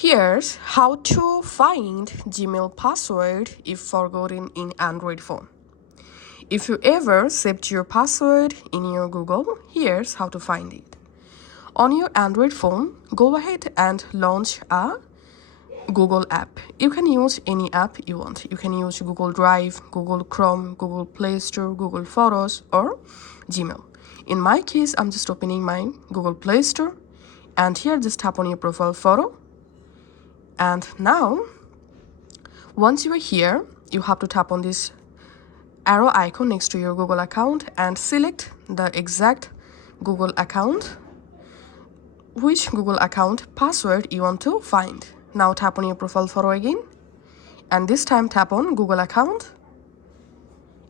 Here's how to find Gmail password if forgotten in Android phone. If you ever saved your password in your Google, here's how to find it. On your Android phone, go ahead and launch a Google app. You can use any app you want. You can use Google Drive, Google Chrome, Google Play Store, Google Photos, or Gmail. In my case, I'm just opening my Google Play Store, and here just tap on your profile photo. And now, once you are here, you have to tap on this arrow icon next to your Google account and select the exact Google account, which Google account password you want to find. Now tap on your profile photo again, and this time tap on Google account,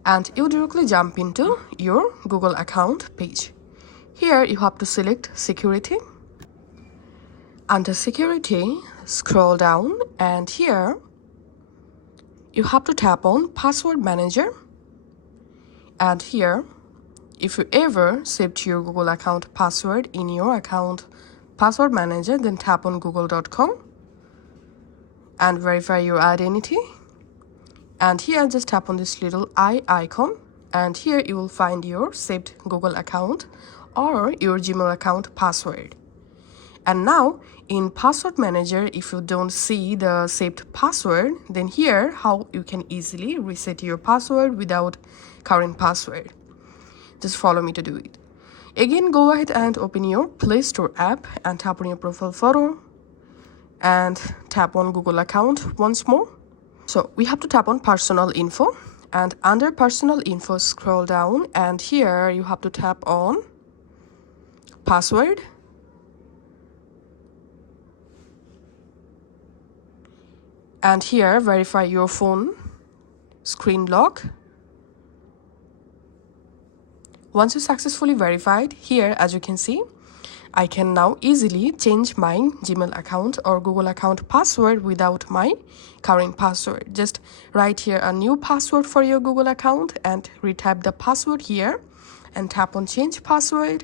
and you directly jump into your Google account page. Here you have to select security. Under security, scroll down, and here you have to tap on password manager. And here, if you ever saved your Google account password in your account password manager, then tap on google.com and verify your identity. And here just tap on this little eye icon, and here you will find your saved Google account or your Gmail account password. And now in password manager, if you don't see the saved password, then here how you can easily reset your password without current password. Just follow me to do it. Again, go ahead and open your Play Store app and tap on your profile photo and tap on Google account once more. So we have to tap on personal info, and under personal info scroll down, and here you have to tap on password. And here, verify your phone screen lock. Once you successfully verified, here as you can see, I can now easily change my Gmail account or Google account password without my current password. Just write here a new password for your Google account and retype the password here and tap on change password,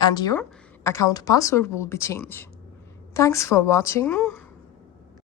and your account password will be changed. Thanks for watching.